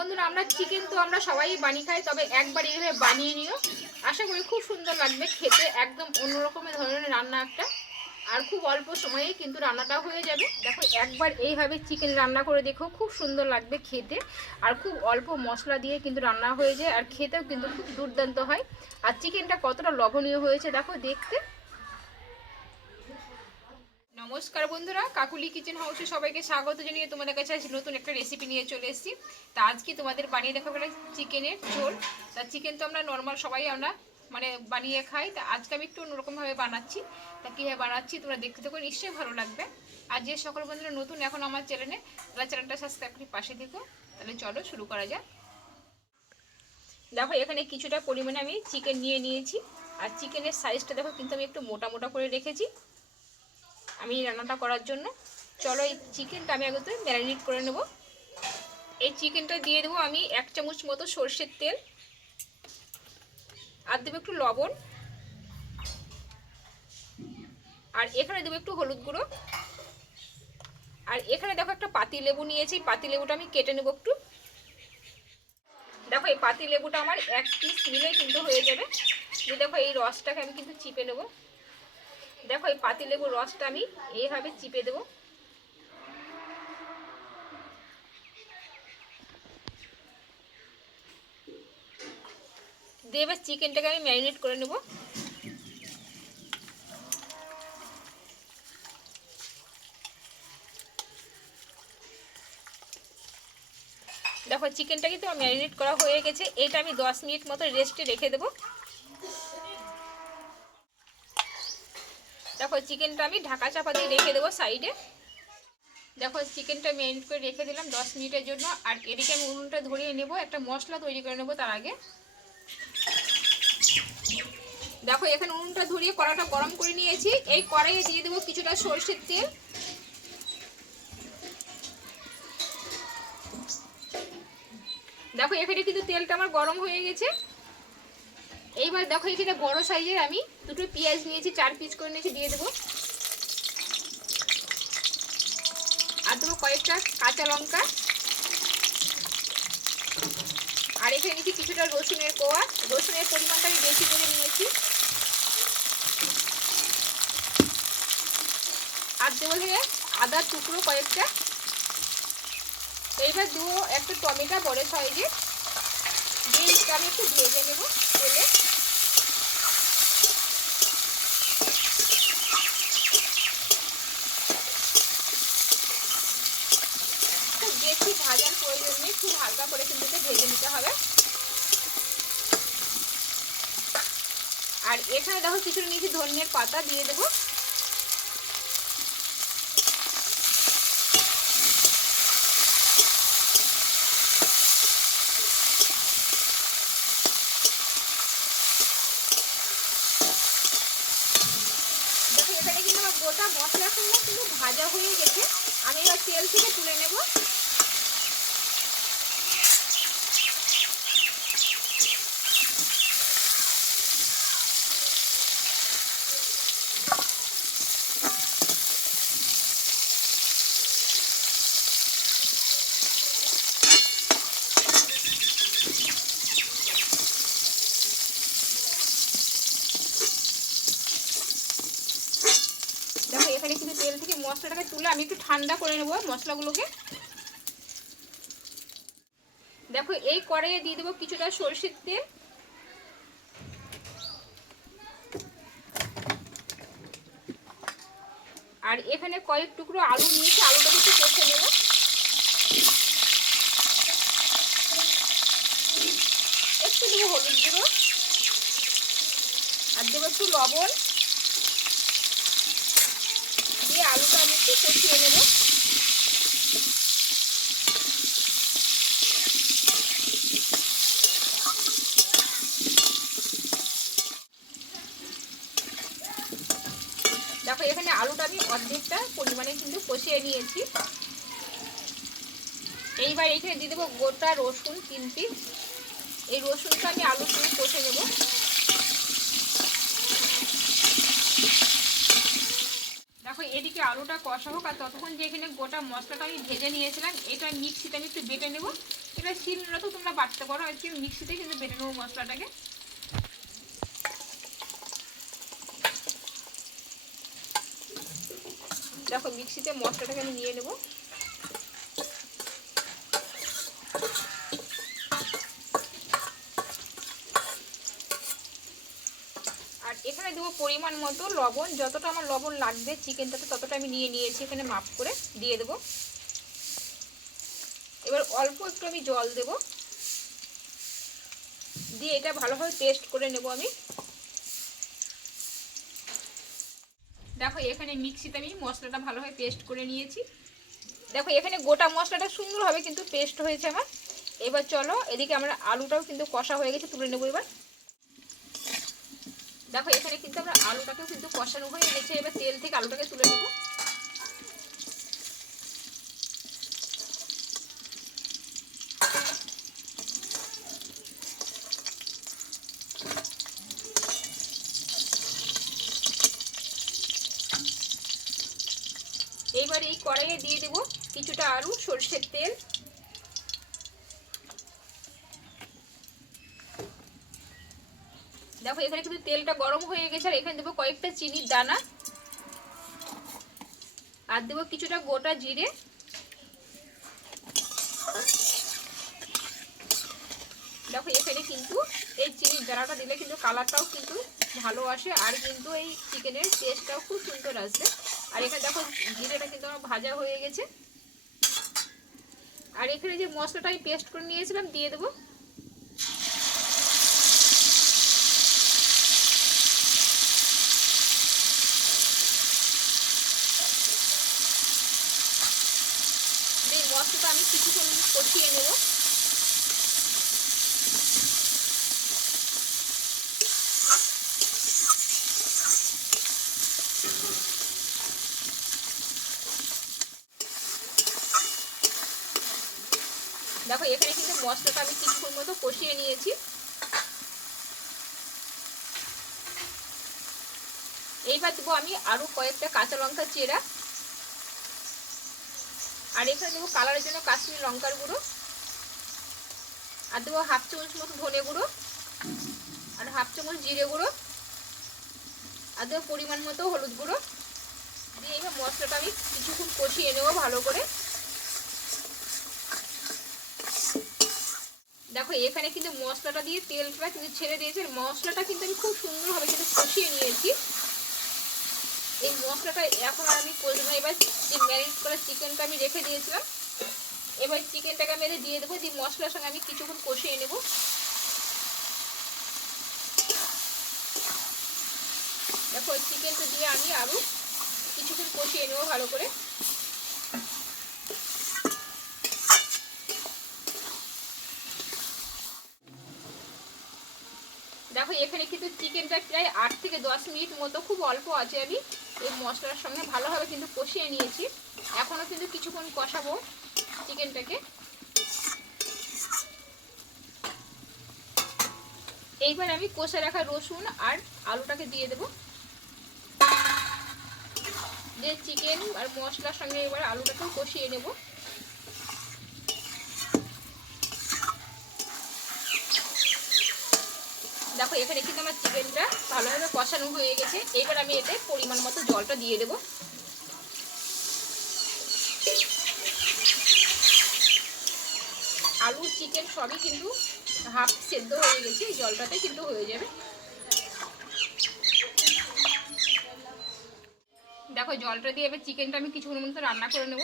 বন্ধুরা, আমরা চিকেন তো আমরা সবাই বানিয়ে খাই, তবে একবার এইভাবে বানিয়ে নিও। আশা করি খুব সুন্দর লাগবে, খেতে একদম অন্যরকমের ধরনের রান্না একটা। আর খুব অল্প সময়েই কিন্তু রান্নাটা হয়ে যাবে। দেখো, একবার এইভাবে চিকেন রান্না করে দেখো, খুব সুন্দর লাগবে খেতে। আর খুব অল্প মশলা দিয়ে কিন্তু রান্না হয়ে যায়, আর খেতেও কিন্তু খুব দুর্দান্ত হয়। আর চিকেনটা কতটা লবণীয় হয়েছে, দেখো দেখতে। নমস্কার বন্ধুরা, কাকুলি কিচেন হাউসে সবাইকে স্বাগত জানিয়ে তোমাদের কাছে আজ নতুন একটা রেসিপি নিয়ে চলে এসেছি। তা আজকে তোমাদের বানিয়ে দেখাবো একটা চিকেনের ঝোল। তা চিকেন তো আমরা নর্মাল সবাই আমরা মানে বানিয়ে খাই। তা আজকে আমি একটু অন্যরকমভাবে বানাচ্ছি। তা কীভাবে বানাচ্ছি তোমরা দেখতে থাকো, নিশ্চয়ই ভালো লাগবে। আর যে সকল বন্ধুরা নতুন এখন আমার চ্যানেলে তারা চ্যানেলটা সাবস্ক্রাইব করে পাশে থেকো। তাহলে চলো শুরু করা যাক। দেখো, এখানে কিছুটা পরিমাণে আমি চিকেন নিয়ে নিয়েছি। আর চিকেনের সাইজটা দেখো, কিন্তু আমি একটু মোটা মোটা করে রেখেছি। আমি রান্নাটা করার জন্য। চলো এই চিকেনটা আমি আগে ম্যারিনেট করে নেব। এই চিকেনটা দিয়ে দেবো আমি এক চামচ মতো সর্ষের তেল। আর দেবো একটু লবণ। আর এখানে দেবো একটু হলুদ গুঁড়ো। আর এখানে দেখো একটা পাতি লেবু নিয়েছি পাতি লেবুটা আমি কেটে নেব একটু। দেখো এই পাতি লেবুটা আমার এক পিস নিলেই কিন্তু হয়ে যাবে। দেখো এই রসটাকে আমি কিন্তু চিপে নেব। দেখো এই পাতি লেবুর রসটা আমি এইভাবে চিপে দেবো। দিয়ে এবার চিকেনটাকে আমি ম্যারিনেট করে নেব। দেখো চিকেনটা কিন্তু ম্যারিনেট করা হয়ে গেছে। এটা আমি দশ মিনিট মতো রেস্টে রেখে দেবো। চিকেনটা আমি ঢাকা চাপা দিয়ে রেখে দেবো সাইডে দেখো চিকেনটা ম্যারিনেট করে রেখে দিলাম দশ মিনিটের জন্য। আর এদিকে আমি উনুনটা ধরিয়ে নেব, একটা মশলা তৈরি করে নেব তার আগে। দেখো, এখানে উনুনটা ধরিয়ে কড়াটা গরম করে নিয়েছি। এই কড়াইয়ে দিয়ে দেবো কিছুটা সর্ষের তেল। দেখো, এখানে কিন্তু তেলটা আমার গরম হয়ে গেছে। এইবার দেখো এখানে বড় সাইজের, আমি দুটো পেঁয়াজ নিয়েছি, চার পিস করে নিয়েছি, দিয়ে দেবো। আর দেবো কয়েকটা কাঁচা লঙ্কা। আর এখানে নিয়েছি কিছুটা রসুনের কোয়া। রসুনের পরিমাণটা আমি বেশি করে নিয়েছি। আর দেবো থেকে আদার টুকরো কয়েকটা। এইবার দেবো একটা টমেটো বড় সাইজের। দিয়ে আমি একটু ভেজে নেব। তেলে খুব বেশি ভাজার প্রয়োজন নেই, খুব হালকা করে কিন্তু ভেজে নিতে হবে। আর এখানে দেখো কিছু নিয়েছি ধনিয়ার পাতা, দিয়ে দেবো দেখো এখানে কিন্তু আমার গোটা মশলা কিন্তু ভাজা হয়ে গেছে। আমি এবার তেল থেকে তুলে নেব দেখো এখানে কিন্তু তেল থেকে মশলাটাকে তুলে আমি একটু ঠান্ডা করে নেব মশলাগুলোকে। দেখো, এই কড়াইয়ে দিয়ে দেবো কিছুটা সরষের তেল। আর এখানে কয়েক টুকরো আলু নিয়েছি আলুটা একটু কষে নেব। একটু দেবো হলুদ গুঁড়ো। আর দেবো একটু লবণ। দিয়ে আলুটা আমি একটু কষিয়ে নেব। দেখো, এখানে আলুটা আমি অর্ধেকটা পরিমাণে কিন্তু কষিয়ে নিয়েছি। এইবার এখানে দিয়ে দেবো গোটা রসুন তিন পিস। এই রসুনটা আমি আলুর সঙ্গে কষে নেব। দেখো, এদিকে আলুটা কষা হোক আর ততক্ষণ যে এখানে গোটা মশলাটা আমি ভেজে নিয়েছিলাম, এটা মিক্সিতে আমি একটু বেটে নেব। এটা শিলটা তো তোমরা বাটতে পারো কি মিক্সিতে কিন্তু বেটে নেব মশলাটাকে। দেখো, মিক্সিতে মশলাটাকে আমি নিয়ে নেব। আর এখানে দেবো পরিমাণ মতো লবণ। যতটা আমার লবণ লাগবে চিকেনটাতে, ততটা আমি নিয়ে নিয়েছি। এখানে মাপ করে দিয়ে দেবো। এবার অল্প একটু আমি জল দেব। দিয়ে এটা ভালোভাবে পেস্ট করে নেব আমি। দেখো, এখানে মিক্সিতে আমি মশলাটা ভালোভাবে পেস্ট করে নিয়েছি। দেখো, এখানে গোটা মশলাটা সুন্দরভাবে কিন্তু পেস্ট হয়েছে আমার। এবার চলো, এদিকে আমরা আলুটাও কিন্তু কষা হয়ে গেছে, তুলে নেব এবার। দেখো, এখানে কিন্তু আমরা আলুটাকেও কিন্তু কষানো হয়ে গেছে এবার তেল থেকে আলুটাকে তুলে নেব। এইবার এই কড়াইয়ে দিয়ে দেব কিছুটা আলু, সর্ষের তেল। দেখো, এখানে কিন্তু তেলটা গরম হয়ে গেছে, আর এখানে দেবো কয়েকটা চিনির দানা। আর দেবো কিছুটা গোটা জিরে। দেখো, এখানে কিন্তু এই চিনির দানাটা দিলে কিন্তু কালারটাও কিন্তু ভালো আসে, আর কিন্তু এই চিকেনের টেস্টটাও খুব সুন্দর আসবে। আর এখানে দেখো, জিরেটা কিন্তু আমার ভাজা হয়ে গেছে। আর এখানে যে মশলাটা আমি পেস্ট করে নিয়েছিলাম, দিয়ে দেবো এই মশলাটা আমি কিছুক্ষণ কষিয়ে নেব দেখো এখানে কিন্তু মশলাটা আমি কিছুক্ষণ মতো কষিয়ে নিয়েছি। এইবার দেবো আমি আরও কয়েকটা কাঁচা লঙ্কা চেরা। আর এখানে দেবো কালারের জন্য কাশ্মীর লঙ্কার গুঁড়ো। আর দেবো হাফ চামচ মতো ধনে গুঁড়ো। আর হাফ চামচ জিরে গুঁড়ো। আর দেবো পরিমাণ মতো হলুদ গুঁড়ো। দিয়ে এবার মশলাটা আমি কিছুক্ষণ কষিয়ে নেব ভালো করে। দেখো, এখানে কিন্তু মশলাটা দিয়ে তেলটা কিন্তু ছেড়ে দিয়েছে। মশলাটা কিন্তু আমি খুব সুন্দরভাবে কিন্তু কষিয়ে নিয়েছি। এই মশলাটা এখন আমি কষবো এবার যে ম্যারিনেট করা চিকেনটা আমি রেখে দিয়েছিলাম, এবার চিকেনটাকে আমি দিয়ে দেবো। দিয়ে মশলার সঙ্গে আমি কিছুক্ষণ কষিয়ে নেব। দেখো, চিকেনটা দিয়ে আমি আরও কিছুক্ষণ কষিয়ে নেব ভালো করে দেখো এখানে কিন্তু চিকেনটা প্রায় আট থেকে দশ মিনিট মতো খুব অল্প আছে আমি। এই মশলার সঙ্গে ভালোভাবে কিন্তু কষিয়ে নিয়েছি। এখনও কিন্তু কিছুক্ষণ কষাবো চিকেনটাকে। এইবার আমি কষে রাখা রসুন আর আলুটাকে দিয়ে দেব। যে চিকেন আর মশলার সঙ্গে এবার আলুটাকেও কষিয়ে নেব। দেখো, এখানে কিন্তু আমার চিকেনটা ভালোভাবে কষানো হয়ে গেছে। এবার আমি এতে পরিমাণ মতো জলটা দিয়ে দেব। আলু, চিকেন সবই কিন্তু হাফ সেদ্ধ হয়ে গেছে, এই জলটাতে কিন্তু হয়ে যাবে। দেখো, জলটা দিয়ে এবার চিকেনটা আমি কিছুক্ষণ মতো রান্না করে নেব।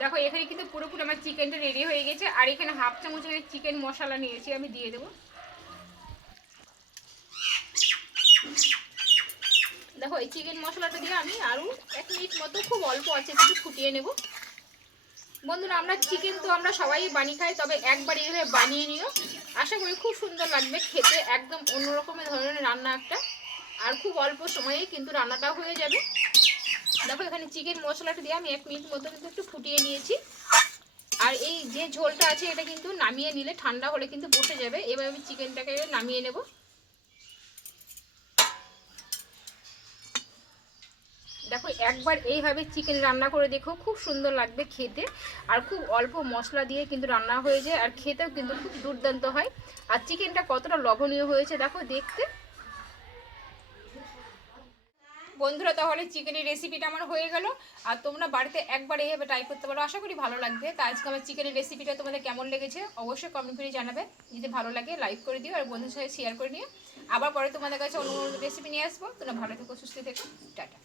দেখো, এখানে কিন্তু পুরোপুরি আমার চিকেনটা রেডি হয়ে গেছে, আর এখানে হাফ চামচ চিকেন মশলা নিয়েছি, আমি দিয়ে দেবো। দেখো, এই চিকেন মশলাটা দিয়ে আমি আরও এক মিনিট মতো খুব অল্প আছে কিন্তু ফুটিয়ে নেব। বন্ধুরা, আমরা চিকেন তো আমরা সবাই বানিয়ে খাই, তবে একবার এইভাবে বানিয়ে নিও। আশা করি খুব সুন্দর লাগবে, খেতে একদম অন্যরকমের ধরনের রান্না একটা। আর খুব অল্প সময়ে কিন্তু রান্নাটা হয়ে যাবে। দেখো, এখানে চিকেন মশলাটা দিয়ে আমি এক মিনিট মতো কিন্তু একটু ফুটিয়ে নিয়েছি। আর এই যে ঝোলটা আছে, এটা কিন্তু নামিয়ে নিলে ঠান্ডা হলে কিন্তু বসে যাবে। এবার আমি চিকেনটাকে নামিয়ে নেব। দেখো, একবার এইভাবে চিকেন রান্না করে দেখো, খুব সুন্দর লাগবে খেতে। আর খুব অল্প মশলা দিয়ে কিন্তু রান্না হয়ে যায়, আর খেতেও কিন্তু খুব দুর্দান্ত হয়। আর চিকেনটা কতটা লবণীয় হয়েছে, দেখো, দেখতে। বন্ধুরা, তাহলে চিকেনের রেসিপিটা আমার হয়ে গেল। আর তোমরা বাড়িতে একবার এইভাবে ট্রাই করতে পারো। আশা করি ভালো লাগবে। তা আজকে আমার চিকেনের রেসিপিটা তোমাদের কেমন লেগেছে অবশ্যই কমেন্ট করে জানাবে। যদি ভালো লাগে লাইক করে দিও আর বন্ধুর সাথে শেয়ার করে নিও। আবার পরে তোমাদের কাছে অন্য রেসিপি নিয়ে আসব। তোমরা ভালো থেকো, সুস্থ থেকো। টাটা।